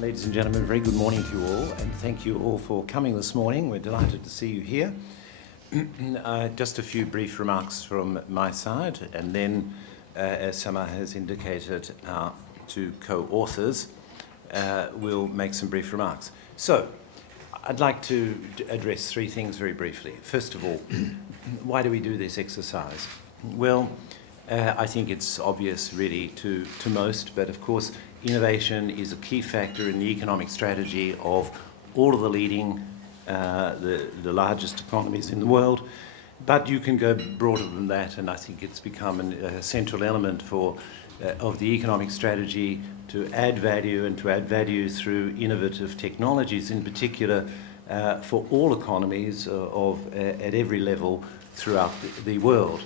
Ladies and gentlemen, very good morning to you all, and thank you all for coming this morning. We're delighted to see you here. Just a few brief remarks from my side, and then, as Sama has indicated, our two co-authors will make some brief remarks. So, I'd like to address three things very briefly. First of all, why do we do this exercise? Well, I think it's obvious really to most, but of course innovation is a key factor in the economic strategy of all of the leading, the largest economies in the world. But you can go broader than that, and I think it's become a central element of the economic strategy to add value, and to add value through innovative technologies, in particular for all economies at every level throughout the world.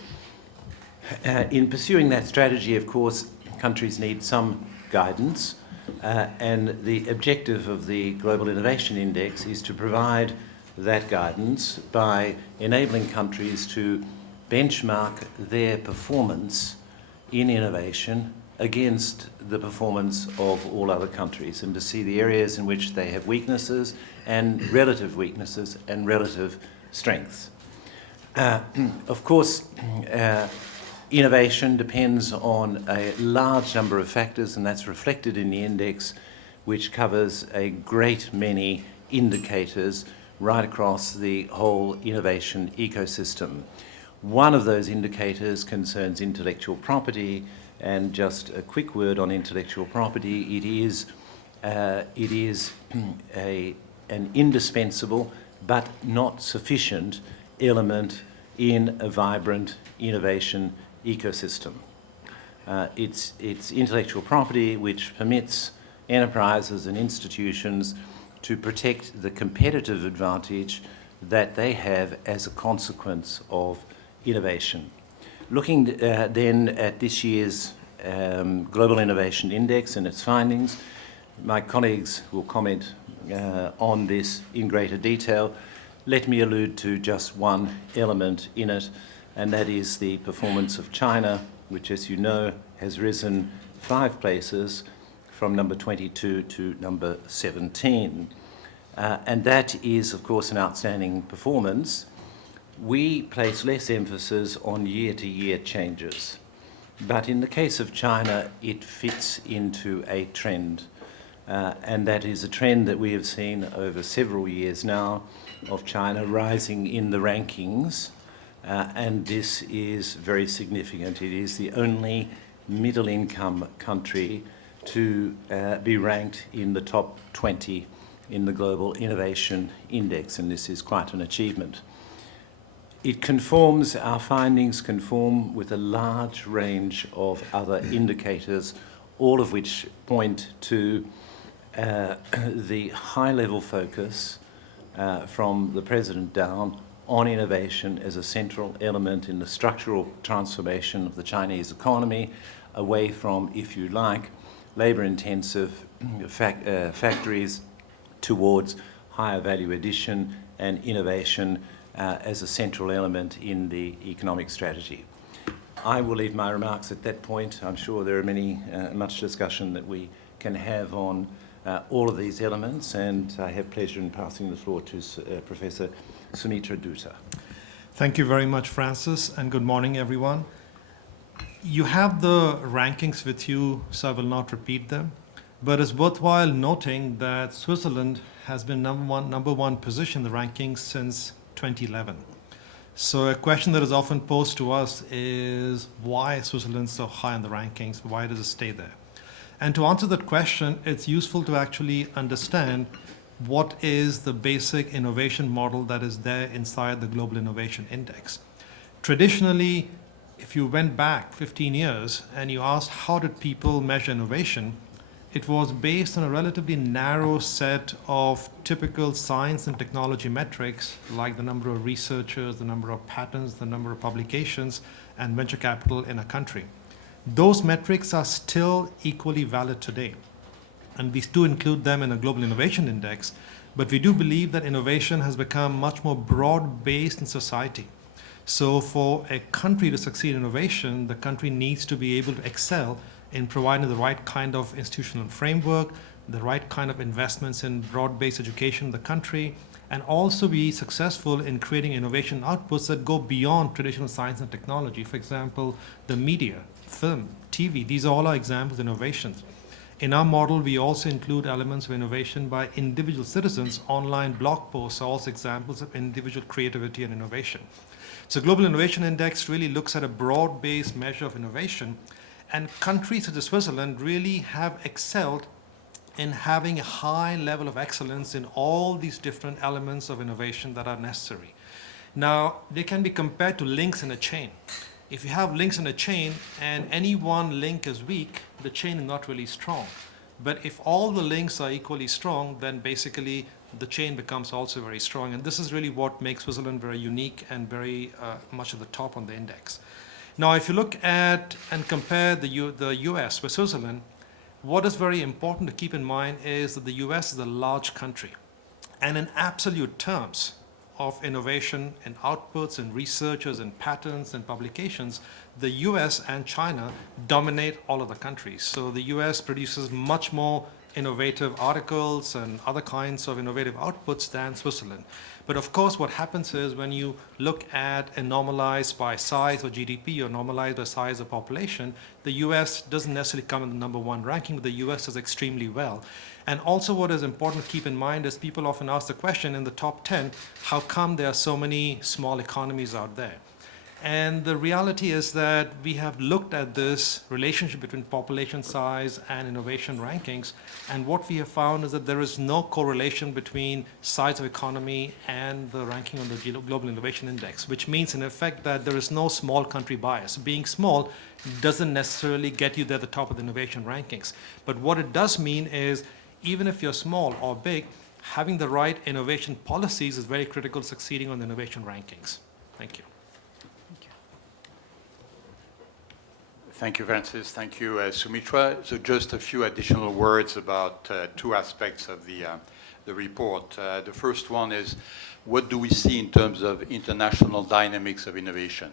In pursuing that strategy, of course, countries need some guidance, and the objective of the Global Innovation Index is to provide that guidance by enabling countries to benchmark their performance in innovation against the performance of all other countries, and to see the areas in which they have weaknesses and relative strengths. Of course, innovation depends on a large number of factors, and that's reflected in the index, which covers a great many indicators right across the whole innovation ecosystem. One of those indicators concerns intellectual property, and just a quick word on intellectual property. It is an indispensable but not sufficient element in a vibrant innovation ecosystem. It's intellectual property which permits enterprises and institutions to protect the competitive advantage that they have as a consequence of innovation. Looking then at this year's Global Innovation Index and its findings, my colleagues will comment on this in greater detail. Let me allude to just one element in it, and that is the performance of China, which, as you know, has risen 5 places from number 22 to number 17. And that is, of course, an outstanding performance. We place less emphasis on year-to-year changes, but in the case of China, it fits into a trend, and that is a trend that we have seen over several years now of China rising in the rankings. And this is very significant. It is the only middle-income country to be ranked in the top 20 in the Global Innovation Index, and this is quite an achievement. Our findings conform with a large range of other indicators, all of which point to the high-level focus from the President down on innovation as a central element in the structural transformation of the Chinese economy, away from, if you like, labour-intensive factories towards higher value addition and innovation as a central element in the economic strategy. I will leave my remarks at that point. I'm sure there are much discussion that we can have on all of these elements, and I have pleasure in passing the floor to Professor Soumitra Dutta. Thank you very much, Francis, and good morning, everyone. You have the rankings with you, so I will not repeat them, but it's worthwhile noting that Switzerland has been number one position in the rankings since 2011. So a question that is often posed to us is, why is Switzerland so high in the rankings? Why does it stay there? And to answer that question, it's useful to actually understand what is the basic innovation model that is there inside the Global Innovation Index. Traditionally, if you went back 15 years and you asked how did people measure innovation, it was based on a relatively narrow set of typical science and technology metrics, like the number of researchers, the number of patents, the number of publications, and venture capital in a country. Those metrics are still equally valid today, and we do include them in a Global Innovation Index, but we do believe that innovation has become much more broad-based in society. So for a country to succeed in innovation, the country needs to be able to excel in providing the right kind of institutional framework, the right kind of investments in broad-based education in the country, and also be successful in creating innovation outputs that go beyond traditional science and technology. For example, the media, film, TV, these all are examples of innovations. In our model, we also include elements of innovation by individual citizens. Online blog posts are also examples of individual creativity and innovation. So Global Innovation Index really looks at a broad-based measure of innovation, and countries such as Switzerland really have excelled in having a high level of excellence in all these different elements of innovation that are necessary. Now, they can be compared to links in a chain. If you have links in a chain and any one link is weak, the chain is not really strong. But if all the links are equally strong, then basically the chain becomes also very strong. And this is really what makes Switzerland very unique and very much at the top on the index. Now, if you look at and compare the US with Switzerland, what is very important to keep in mind is that the US is a large country. And in absolute terms of innovation and outputs and researchers and patents and publications, the US and China dominate all of the countries. So the US produces much more innovative articles and other kinds of innovative outputs than Switzerland. But of course, what happens is when you look at and normalize by size or GDP or normalize by size of population, the US doesn't necessarily come in the number one ranking, but the US does extremely well. And also what is important to keep in mind is people often ask the question in the top 10, how come there are so many small economies out there? And the reality is that we have looked at this relationship between population size and innovation rankings, and what we have found is that there is no correlation between size of economy and the ranking on the Global Innovation Index, which means in effect that there is no small country bias. Being small doesn't necessarily get you there at the top of the innovation rankings. But what it does mean is even if you're small or big, having the right innovation policies is very critical to succeeding on the innovation rankings. Thank you. Thank you, Francis. Thank you, Soumitra. So just a few additional words about two aspects of the report. The first one is, what do we see in terms of international dynamics of innovation?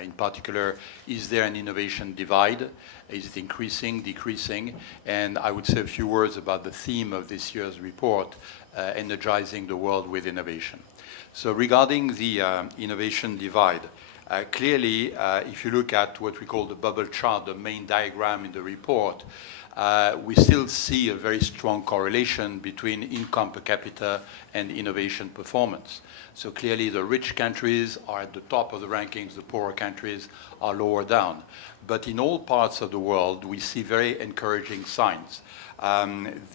In particular, is there an innovation divide? Is it increasing, decreasing? And I would say a few words about the theme of this year's report, energizing the world with innovation. So regarding the innovation divide, clearly, if you look at what we call the bubble chart, the main diagram in the report, we still see a very strong correlation between income per capita and innovation performance. So clearly the rich countries are at the top of the rankings, the poorer countries are lower down. But in all parts of the world, we see very encouraging signs.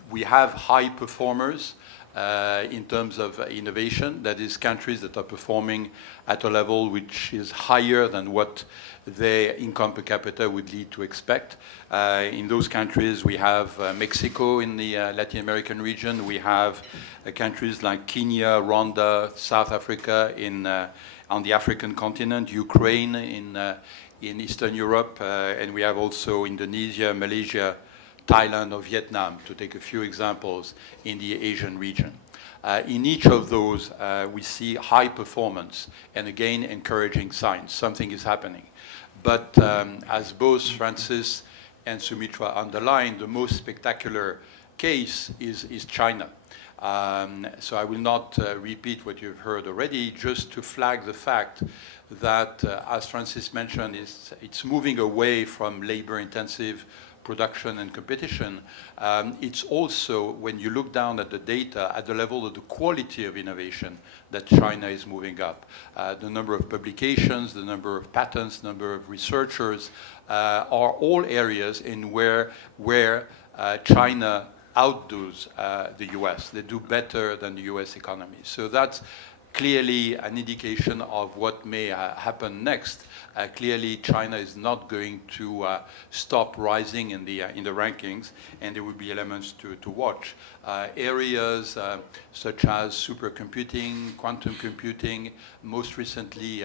We have high performers in terms of innovation, that is countries that are performing at a level which is higher than what their income per capita would lead to expect. In those countries, we have Mexico in the Latin American region. We have countries like Kenya, Rwanda, South Africa on the African continent, Ukraine in Eastern Europe, and we have also Indonesia, Malaysia, Thailand or Vietnam, to take a few examples, in the Asian region. In each of those, we see high performance and again encouraging signs. Something is happening. But as both Francis and Soumitra underlined, the most spectacular case is China. So I will not repeat what you've heard already, just to flag the fact that, as Francis mentioned, it's moving away from labor-intensive production and competition. It's also, when you look down at the data, at the level of the quality of innovation, that China is moving up. The number of publications, the number of patents, the number of researchers are all areas in where China outdoes the US. They do better than the US economy. So that's clearly an indication of what may happen next. Clearly, China is not going to stop rising in the rankings, and there will be elements to watch. Areas such as supercomputing, quantum computing, most recently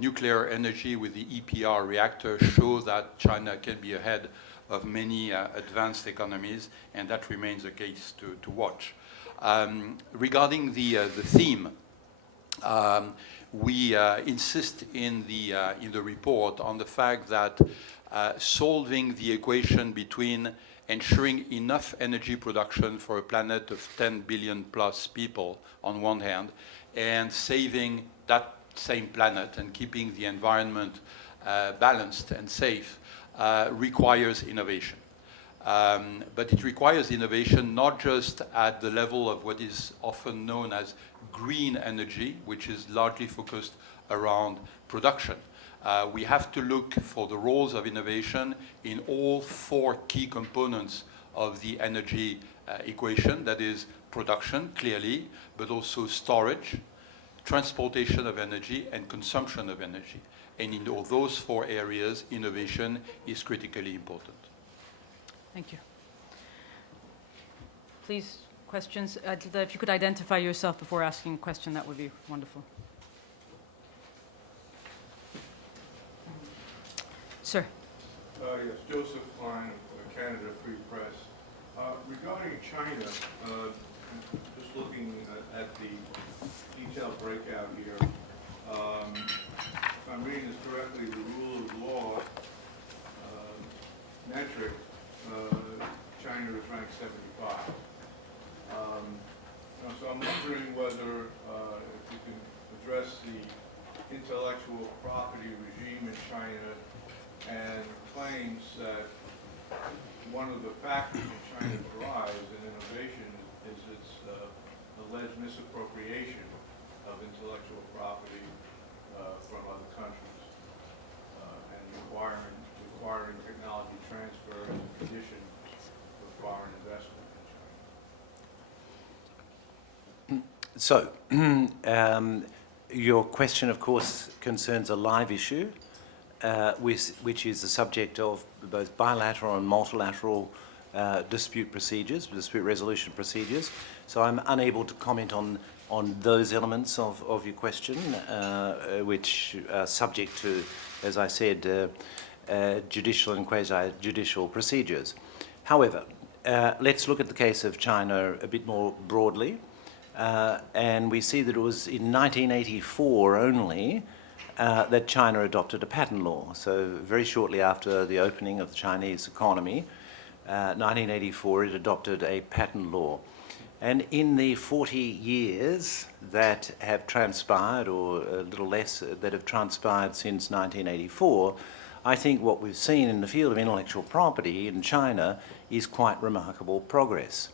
nuclear energy with the EPR reactor show that China can be ahead of many advanced economies, and that remains a case to watch. Regarding the theme, we insist in the report on the fact that solving the equation between ensuring enough energy production for a planet of 10 billion plus people on one hand, and saving that same planet and keeping the environment balanced and safe requires innovation. But it requires innovation not just at the level of what is often known as green energy, which is largely focused around production. We have to look for the roles of innovation in all four key components of the energy equation. That is production, clearly, but also storage, transportation of energy, and consumption of energy. And in all those four areas, innovation is critically important. Thank you. Please, questions? If you could identify yourself before asking a question, that would be wonderful. Sir. Yes, Joseph Klein of Canada Free Press. Regarding China, just looking at the detailed breakout here, if I'm reading this correctly, the rule of law metric, China is ranked 75. So I'm wondering whether if you can address the intellectual property regime in China and claims that one of the factors in China's rise in innovation is its alleged misappropriation of intellectual property from other countries and requiring technology transfer as a condition for foreign investment in China. So, your question, of course, concerns a live issue, which is the subject of both bilateral and multilateral dispute resolution procedures. So I'm unable to comment on those elements of your question, which are subject to, as I said, judicial and quasi-judicial procedures. However, let's look at the case of China a bit more broadly. And we see that it was in 1984 only that China adopted a patent law. So very shortly after the opening of the Chinese economy, 1984, it adopted a patent law. And in the 40 years that have transpired, or a little less, that have transpired since 1984, I think what we've seen in the field of intellectual property in China is quite remarkable progress.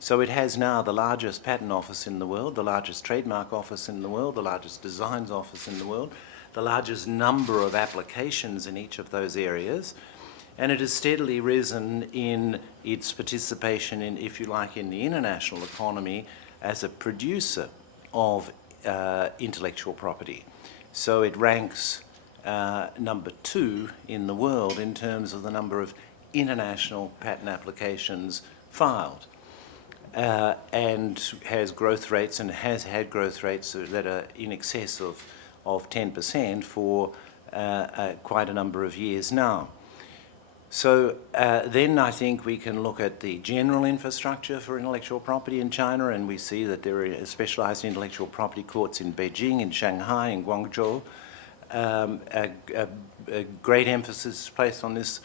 So it has now the largest patent office in the world, the largest trademark office in the world, the largest designs office in the world, the largest number of applications in each of those areas, and it has steadily risen in its participation in, if you like, in the international economy as a producer of intellectual property. So it ranks number 2 in the world in terms of the number of international patent applications filed. And has growth rates and has had growth rates that are in excess of 10% for quite a number of years now. So then I think we can look at the general infrastructure for intellectual property in China, and we see that there are specialized intellectual property courts in Beijing, in Shanghai, in Guangzhou. A great emphasis is placed on this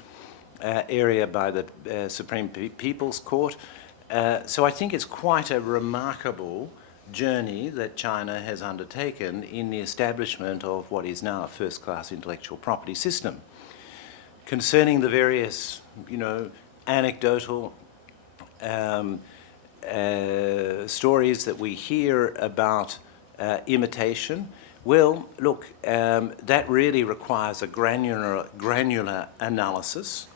area by the Supreme People's Court. So I think it's quite a remarkable journey that China has undertaken in the establishment of what is now a first-class intellectual property system. Concerning the various, anecdotal stories that we hear about imitation, well, look, that really requires a granular analysis.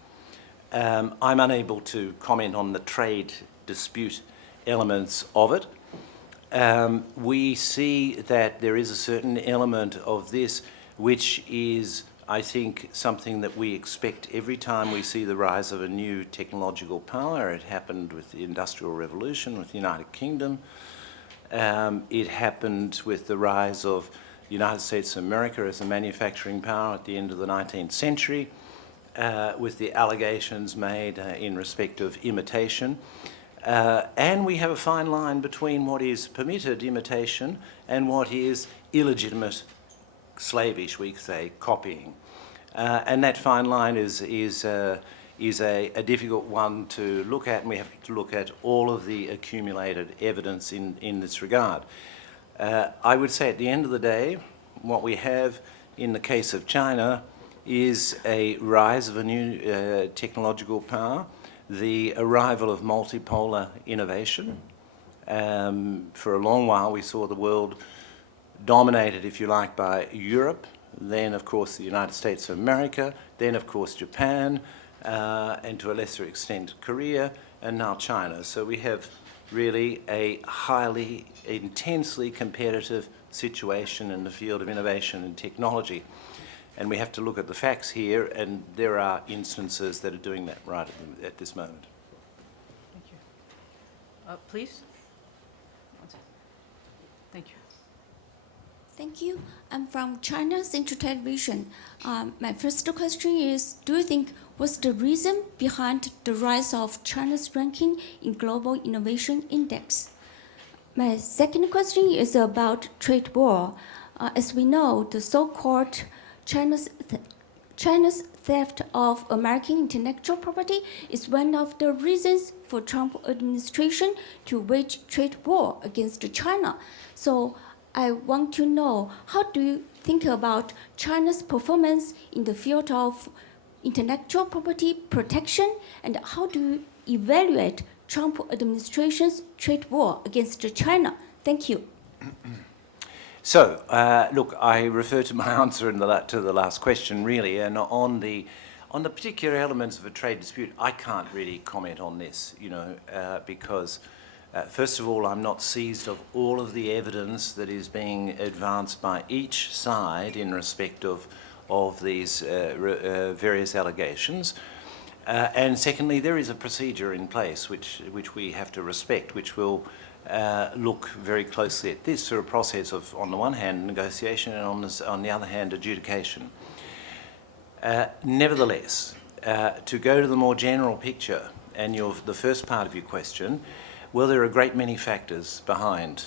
I'm unable to comment on the trade dispute elements of it. We see that there is a certain element of this which is, I think, something that we expect every time we see the rise of a new technological power. It happened with the Industrial Revolution with the United Kingdom. It happened with the rise of the United States of America as a manufacturing power at the end of the 19th century, with the allegations made in respect of imitation. And we have a fine line between what is permitted imitation and what is illegitimate, slavish, we say, copying. And that fine line is is a difficult one to look at, and we have to look at all of the accumulated evidence in this regard. I would say at the end of the day, what we have in the case of China is a rise of a new technological power, the arrival of multipolar innovation. For a long while we saw the world dominated, if you like, by Europe, then of course the United States of America, then of course Japan, and to a lesser extent Korea, and now China. So we have really a highly, intensely competitive situation in the field of innovation and technology. And we have to look at the facts here, and there are instances that are doing that right at this moment. Thank you. Please. Thank you. Thank you. I'm from China Central Television. My first question is, do you think what's the reason behind the rise of China's ranking in Global Innovation Index? My second question is about trade war. As we know, the so-called China's theft of American intellectual property is one of the reasons for Trump administration to wage trade war against China. So I want to know, how do you think about China's performance in the field of intellectual property protection, and how do you evaluate Trump administration's trade war against China? Thank you. So, look, I refer to my answer to the last question, really, and on the particular elements of a trade dispute, I can't really comment on this, because first of all, I'm not seized of all of the evidence that is being advanced by each side in respect of these various allegations. And secondly, there is a procedure in place which we have to respect, which will look very closely at this through a process of, on the one hand, negotiation, and on the other hand, adjudication. Nevertheless, to go to the more general picture, and the first part of your question, well, there are a great many factors behind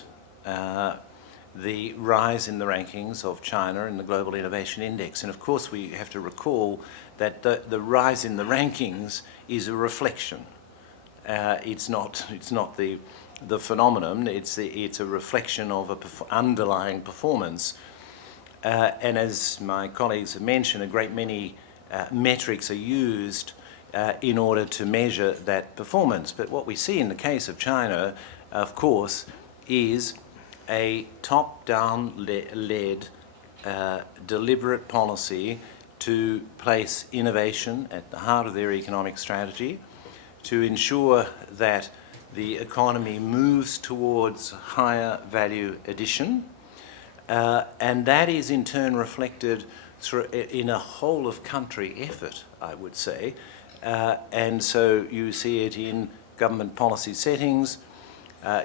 the rise in the rankings of China in the Global Innovation Index. And of course, we have to recall that the rise in the rankings is a reflection. It's not the phenomenon, it's a reflection of an underlying performance. And as my colleagues have mentioned, a great many metrics are used in order to measure that performance. But what we see in the case of China, of course, is a top-down led deliberate policy to place innovation at the heart of their economic strategy, to ensure that the economy moves towards higher value addition, and that is in turn reflected in a whole of country effort, I would say. And so you see it in government policy settings,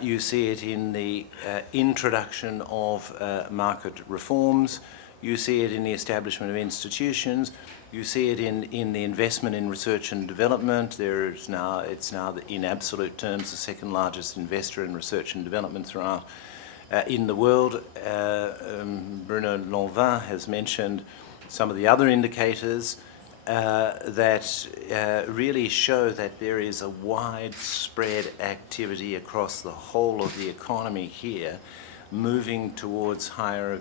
you see it in the introduction of market reforms, you see it in the establishment of institutions, you see it in the investment in research and development. It's now in absolute terms the second largest investor in research and development throughout in the world. Bruno Lanvin has mentioned some of the other indicators that really show that there is a widespread activity across the whole of the economy here, moving towards higher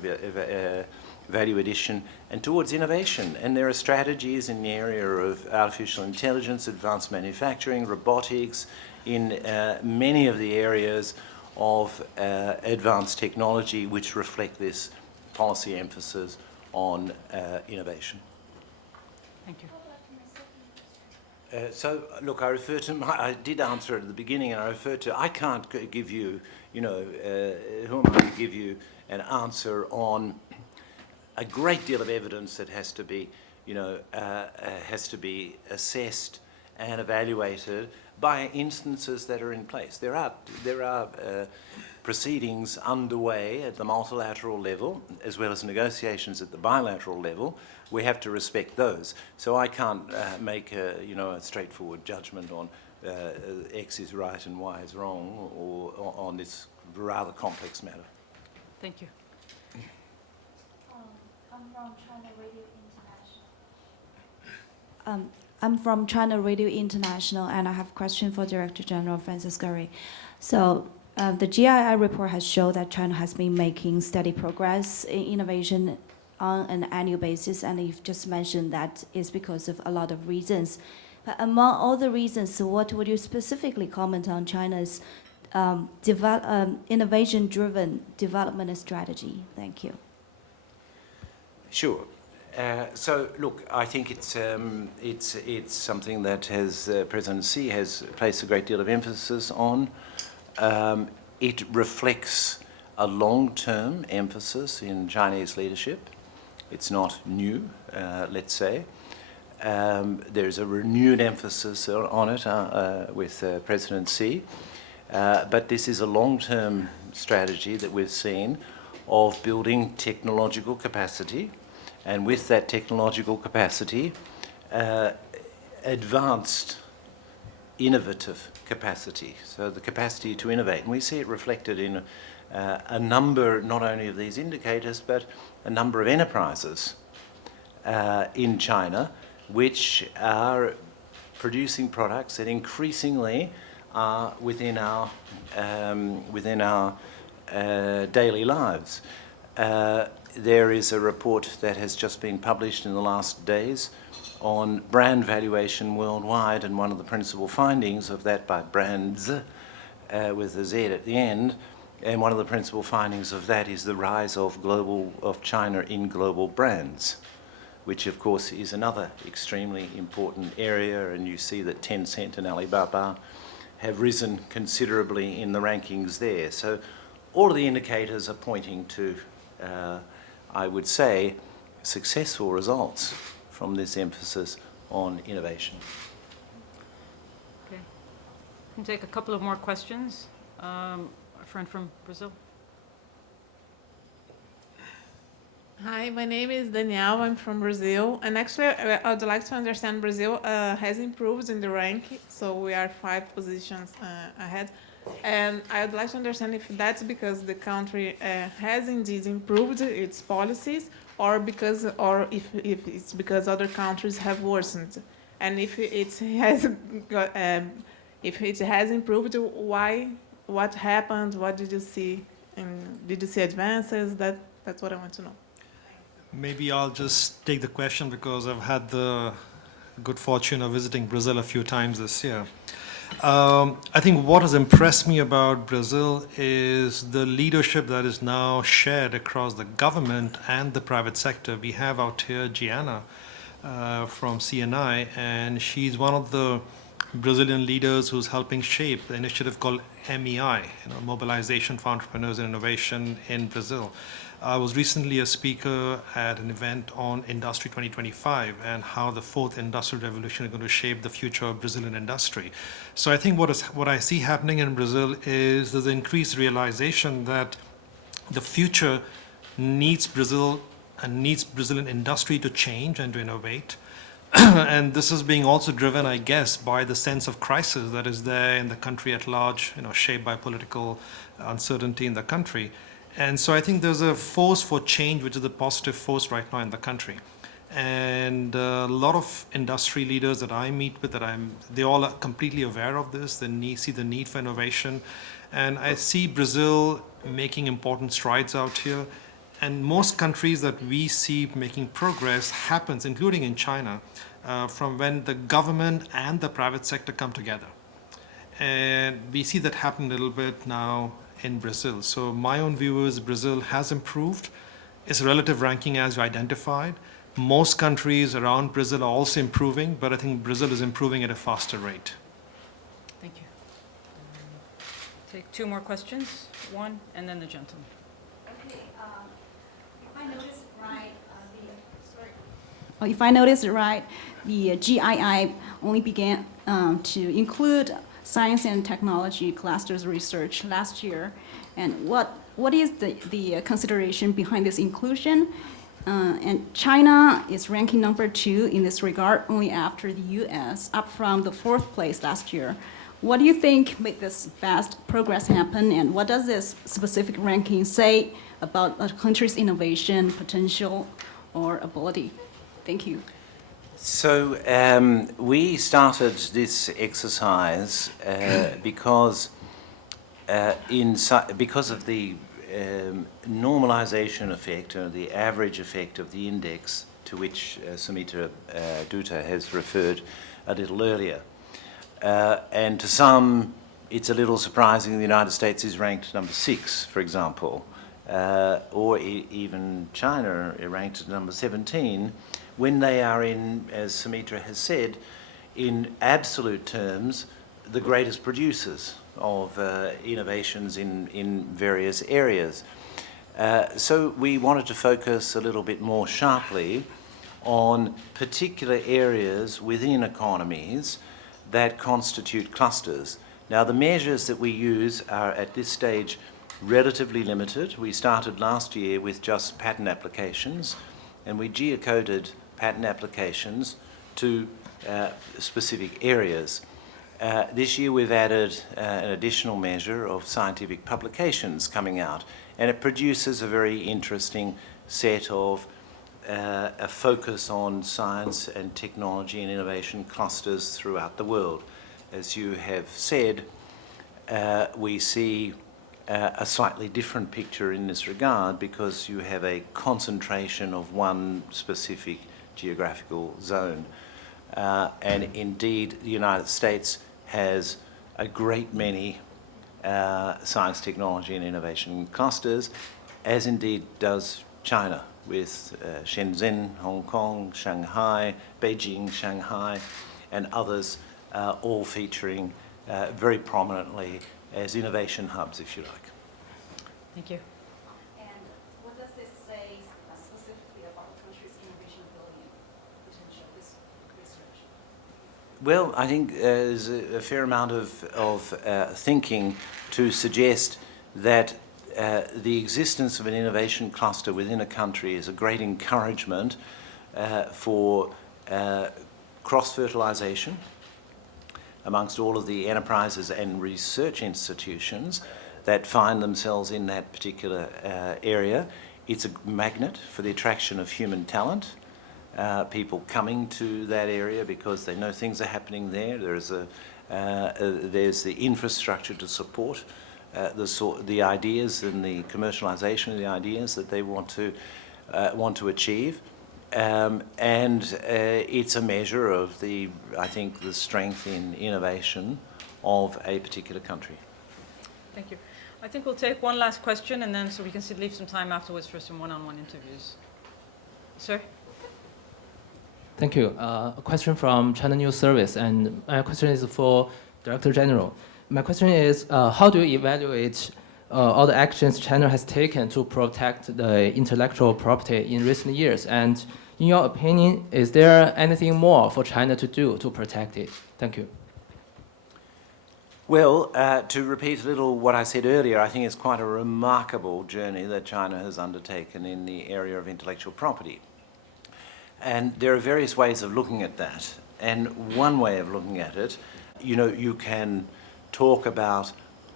value addition and towards innovation. And there are strategies in the area of artificial intelligence, advanced manufacturing, robotics, in many of the areas of advanced technology which reflect this policy emphasis on innovation. Thank you. So, look, I did answer at the beginning, and I can't give you, who am I to give you an answer on a great deal of evidence that has to be, assessed and evaluated by instances that are in place. There are proceedings underway at the multilateral level, as well as negotiations at the bilateral level. We have to respect those. So I can't make a straightforward judgment on X is right and Y is wrong, or on this rather complex matter. Thank you. I'm from China Radio International. I'm from China Radio International, and I have a question for Director General Francis Gurry. So the GII report has shown that China has been making steady progress in innovation on an annual basis, and you've just mentioned that is because of a lot of reasons. But among all the reasons, what would you specifically comment on China's innovation-driven development strategy? Thank you. Sure. So, look, I think it's something that President Xi has placed a great deal of emphasis on. It reflects a long-term emphasis in Chinese leadership. It's not new, let's say. There's a renewed emphasis on it with President Xi. But this is a long-term strategy that we've seen of building technological capacity, and with that technological capacity, advanced innovative capacity, so the capacity to innovate. And we see it reflected in a number, not only of these indicators, but a number of enterprises in China, which are producing products that increasingly are within our daily lives. There is a report that has just been published in the last days on brand valuation worldwide, and one of the principal findings of that, by brands with a Z at the end, and one of the principal findings of that is the rise of China in global brands, which of course is another extremely important area, and you see that Tencent and Alibaba have risen considerably in the rankings there. So all of the indicators are pointing to, I would say, successful results from this emphasis on innovation. Okay. We can take a couple of more questions. Our friend from Brazil. Hi, my name is Danielle. I'm from Brazil. And actually, I would like to understand Brazil has improved in the ranking. So we are 5 positions ahead. And I would like to understand if that's because the country has indeed improved its policies, or if it's because other countries have worsened. And if it has improved, why? What happened? What did you see? And did you see advances? That's what I want to know. Maybe I'll just take the question because I've had the good fortune of visiting Brazil a few times this year. I think what has impressed me about Brazil is the leadership that is now shared across the government and the private sector. We have out here Gianna from CNI, and she's one of the Brazilian leaders who's helping shape the initiative called MEI, Mobilization for Entrepreneurs and Innovation in Brazil. I was recently a speaker at an event on Industry 2025 and how the 4th Industrial Revolution is going to shape the future of Brazilian industry. So I think what I see happening in Brazil is there's increased realization that the future needs Brazil and needs Brazilian industry to change and to innovate. And this is being also driven, I guess, by the sense of crisis that is there in the country at large, shaped by political uncertainty in the country. And so I think there's a force for change, which is a positive force right now in the country. And a lot of industry leaders that I meet with, they all are completely aware of this. They see the need for innovation. And I see Brazil making important strides out here. And most countries that we see making progress happens, including in China, from when the government and the private sector come together. And we see that happen a little bit now in Brazil. So my own view is Brazil has improved. Its relative ranking as you identified. Most countries around Brazil are also improving, but I think Brazil is improving at a faster rate. Thank you. Take 2 more questions, one, and then the gentleman. Okay, if I noticed it right, the GII only began to include science and technology clusters research last year. And what is the consideration behind this inclusion? And China is ranking number 2 in this regard, only after the US, up from the 4th place last year. What do you think made this fast progress happen, and what does this specific ranking say about a country's innovation potential or ability? Thank you. So we started this exercise because of the normalization effect, or the average effect of the index to which Soumitra Dutta has referred a little earlier. And to some, it's a little surprising the United States is ranked number 6, for example, or even China ranked at number 17, when they are in, as Soumitra has said, in absolute terms, the greatest producers of innovations in various areas. So we wanted to focus a little bit more sharply on particular areas within economies that constitute clusters. Now, the measures that we use are at this stage relatively limited. We started last year with just patent applications, and we geocoded patent applications to specific areas. This year we've added an additional measure of scientific publications coming out, and it produces a very interesting set of a focus on science and technology and innovation clusters throughout the world. As you have said, we see a slightly different picture in this regard because you have a concentration of one specific geographical zone. And indeed, the United States has a great many science, technology and innovation clusters, as indeed does China, with Shenzhen, Hong Kong, Shanghai, Beijing, Shanghai, and others all featuring very prominently as innovation hubs, if you like. Thank you. And what does this say specifically about the country's innovation building potential, this research? Well, I think there's a fair amount of thinking to suggest that the existence of an innovation cluster within a country is a great encouragement for cross-fertilization amongst all of the enterprises and research institutions that find themselves in that particular area. It's a magnet for the attraction of human talent, people coming to that area because they know things are happening there. There's the infrastructure to support the ideas and the commercialization of the ideas that they want to achieve. And it's a measure of I think, the strength in innovation of a particular country. Thank you. I think we'll take one last question, and then so we can leave some time afterwards for some one-on-one interviews. Sir? Thank you. A question from China News Service, and my question is for Director General. My question is, how do you evaluate all the actions China has taken to protect the intellectual property in recent years? And in your opinion, is there anything more for China to do to protect it? Thank you. Well, to repeat a little what I said earlier, I think it's quite a remarkable journey that China has undertaken in the area of intellectual property. And there are various ways of looking at that. And one way of looking at it, you can talk about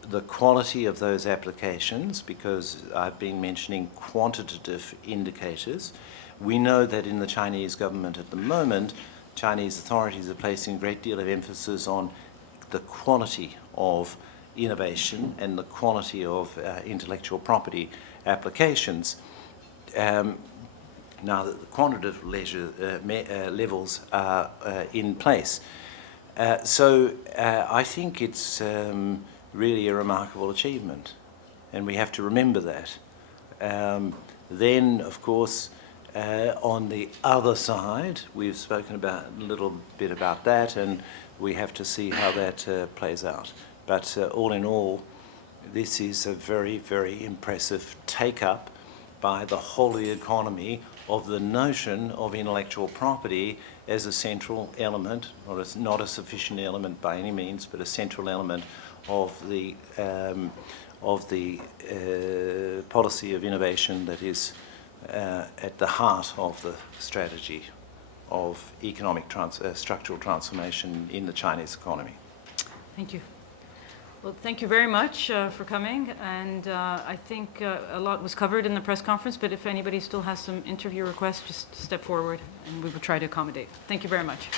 the quality of those applications, because I've been mentioning quantitative indicators. We know that in the Chinese government at the moment, Chinese authorities are placing a great deal of emphasis on the quality of innovation and the quality of intellectual property applications. Now that the quantitative levels are in place. So I think it's really a remarkable achievement, and we have to remember that. Then, of course, on the other side, we've spoken about a little bit about that, and we have to see how that plays out. But all in all, this is a very, very impressive take-up by the whole of the economy of the notion of intellectual property as a central element, or as not a sufficient element by any means, but a central element of the policy of innovation that is at the heart of the strategy of economic structural transformation in the Chinese economy. Thank you. Well, thank you very much for coming, and I think a lot was covered in the press conference, but if anybody still has some interview requests, just step forward and we will try to accommodate. Thank you very much.